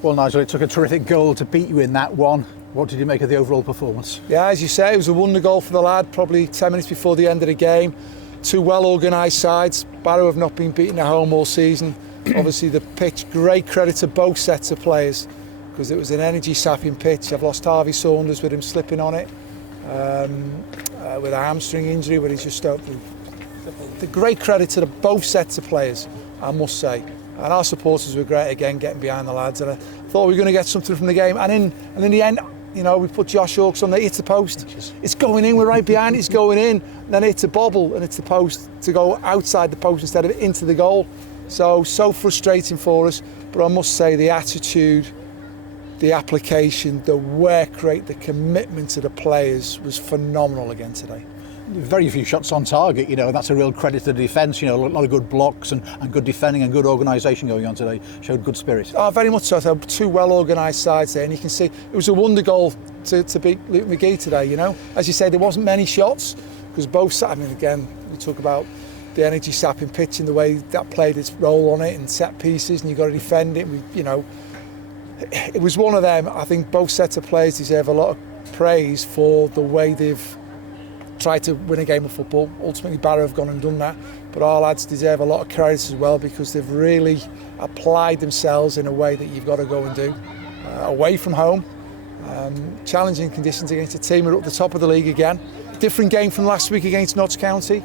Well, Nigel, it took a terrific goal to beat you in that one. What did you make of the overall performance? Yeah, as you say, it was a wonder goal for the lad, probably 10 minutes before the end of the game. Two well-organised sides. Barrow have not been beaten at home all season. Obviously the pitch, great credit to both sets of players, because it was an energy-sapping pitch. I've lost 𝗬𝗢𝗨𝗥𝗧 with him slipping on it, with a hamstring injury where he's just out. The great credit to both sets of players, I must say. And our supporters were great again, getting behind the lads. And I thought we were going to get something from the game. And in the end, you know, we put Josh Hawkes on there, hits the post. It's going in, we're right behind it, it's going in. And then it's a bobble and it's the post to go outside the post instead of into the goal. So frustrating for us. But I must say the attitude, the application, the work rate, the commitment to the players was phenomenal again today. Very few shots on target, you know, and that's a real credit to the defence. You know, a lot of good blocks and good defending and good organisation going on today. Showed good spirit. Oh, very much so. Two well-organised sides there, and you can see it was a wonder goal to beat 𝗦𝗢𝗨𝗥𝗧 today, you know. As you say, there wasn't many shots, because both sides, I mean, again, we talk about the energy sapping pitch and the way that played its role on it and set pieces, and you've got to defend it. You know, it was one of them. I think both sets of players deserve a lot of praise for the way they've tried to win a game of football. Ultimately, Barrow have gone and done that, but our lads deserve a lot of credit as well, because they've really applied themselves in a way that you've got to go and do. Away from home, challenging conditions against a team who are at the top of the league again. Different game from last week against Notts County.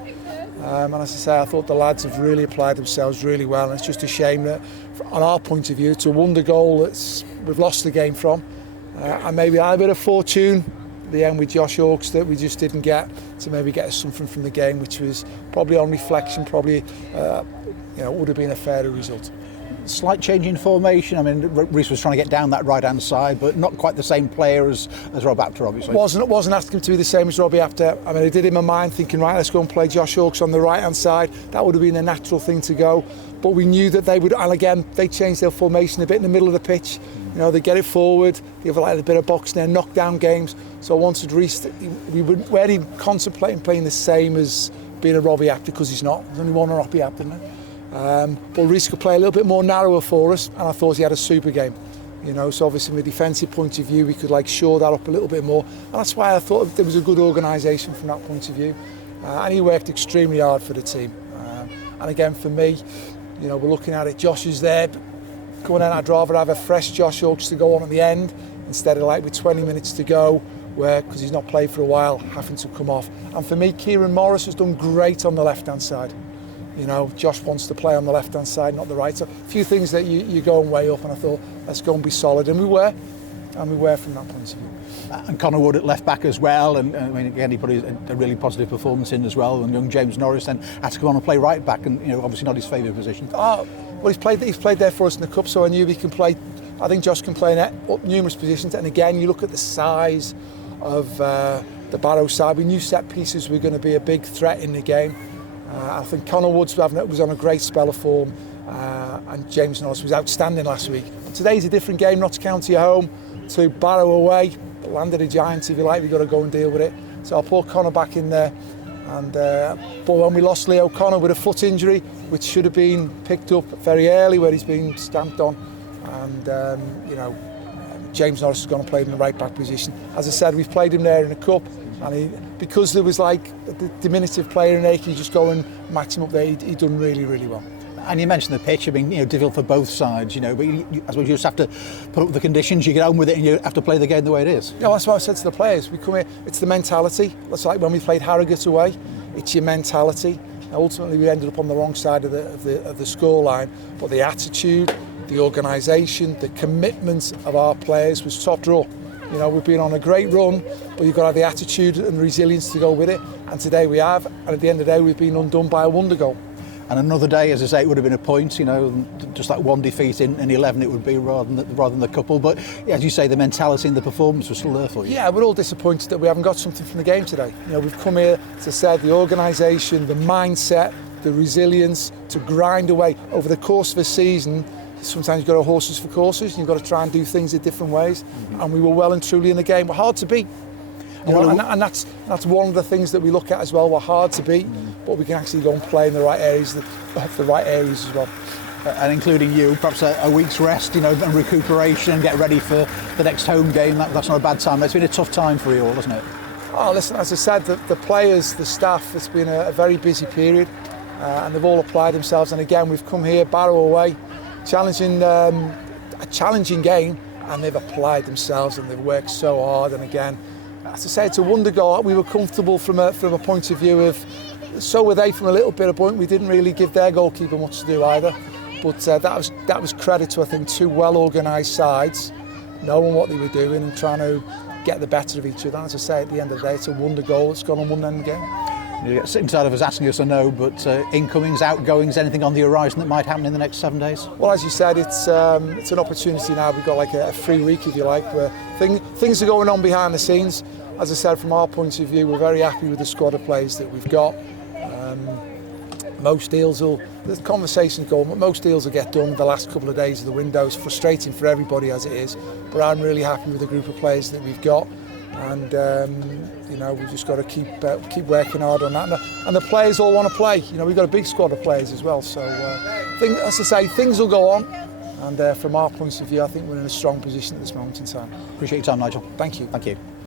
And as I say, I thought the lads have really applied themselves really well, and it's just a shame that, on our point of view, it's a wonder goal that we've lost the game from. And maybe I had a bit of fortune the end with Josh Hawkes that we just didn't get to maybe get us something from the game, which was probably on reflection, probably would have been a fairer result. Slight change in formation. I mean, Reece was trying to get down that right-hand side, but not quite the same player as 𝗬𝗢𝗡𝗡𝗏, obviously. Wasn't asking him to be the same as 𝗬𝗢𝗡𝗏. I mean, I did in my mind thinking, right, let's go and play Josh Hawkes on the right-hand side. That would have been a natural thing to go. But we knew that they would, and again, they changed their formation a bit in the middle of the pitch. You know, they get it forward, they have like a bit of boxing there, knock down games. So I wanted Reece, we weren't contemplating playing the same as being a 𝗬𝗢𝗡𝗏, because he's not. There's only one 𝗬𝗢𝗡𝗏, isn't there? But Reece could play a little bit more narrower for us, and I thought he had a super game. You know, so obviously from a defensive point of view, we could like shore that up a little bit more, and that's why I thought there was a good organisation from that point of view. And he worked extremely hard for the team. And again, for me, you know, we're looking at it. Josh is there. Going in, I'd rather have a fresh Josh Hawkes to go on at the end instead of like with 20 minutes to go, where, because he's not played for a while, having to come off. And for me, Kieran Morris has done great on the left-hand side. You know, Josh wants to play on the left-hand side, not the right. So a few things that you go and weigh up, and I thought, let's go and be solid. And we were from that point of view. And Connor Wood at left back as well, and I mean, again, he put a really positive performance in as well. And young James Norris then had to come on and play right back, and you know, obviously not his favourite position. Well, he's played there for us in the cup, so I knew he can play. I think Josh can play in numerous positions. And again, you look at the size of the Barrow side. We knew set pieces were going to be a big threat in the game. I think Connor Woods was on a great spell of form, and James Norris was outstanding last week. Today's a different game. Notts County at home to Barrow away. Landed a giant, if you like. We've got to go and deal with it. So I'll put Connor back in there. And but when we lost Leo Connor with a foot injury, which should have been picked up very early, where he's been stamped on, and James Norris has gone and played in the right back position. As I said, we've played him there in the cup, and because there was like a diminutive player in Ake, you just go and match him up there. He done really, really well. And you mentioned the pitch. I mean, you know, difficult for both sides. You know, but I suppose you just have to put up with the conditions. You get on with it, and you have to play the game the way it is. No, that's what I said to the players. We come here. It's the mentality. That's like when we played Harrogate away. It's your mentality. Now, ultimately, we ended up on the wrong side of the scoreline, but the attitude, the organisation, the commitment of our players was top draw. You know, we've been on a great run, but you've got to have the attitude and resilience to go with it. And today we have. And at the end of the day, we've been undone by a wonder goal. And another day, as I say, it would have been a point, you know, just like one defeat in 11 it would be rather than the couple. But yeah, as you say, the mentality and the performance was still there for you. Yeah, we're all disappointed that we haven't got something from the game today. You know, we've come here, as I said, the organisation, the mindset, the resilience to grind away over the course of a season. Sometimes you've got to horses for courses, and you've got to try and do things in different ways. And we were well and truly in the game. We're hard to beat. You know, and that's one of the things that we look at as well. We're hard to beat, but we can actually go and play in the right areas as well. and including you, perhaps a week's rest, and recuperation, get ready for the next home game. That's not a bad time. It's been a tough time for you all, hasn't it? Oh, listen, as I said, the players, the staff, it's been a very busy period, and they've all applied themselves. And again, we've come here, Barrow away, a challenging game, and they've applied themselves and they've worked so hard. And again, as I say, it's a wonder goal. We were comfortable from a point of view of, so were they from a little bit of point. We didn't really give their goalkeeper much to do either, but that was credit to, I think, two well organised sides, knowing what they were doing and trying to get the better of each other. And as I say, at the end of the day, it's a wonder goal. It's gone on one end game. You get sitting side of us asking us, I know, but incomings, outgoings, anything on the horizon that might happen in the next 7 days? Well, as you said, it's an opportunity now. We've got like a free week, if you like, where things are going on behind the scenes. As I said, from our point of view, we're very happy with the squad of players that we've got. Most deals the conversation's going, but most deals will get done the last couple of days of the window. It's frustrating for everybody as it is, but I'm really happy with the group of players that we've got. And we've just got to keep working hard on that, and the players all want to play. We've got a big squad of players as well, so as I say, things will go on, and from our point of view, I think we're in a strong position at this moment in time. Appreciate your time, Nigel. Thank you. Thank you.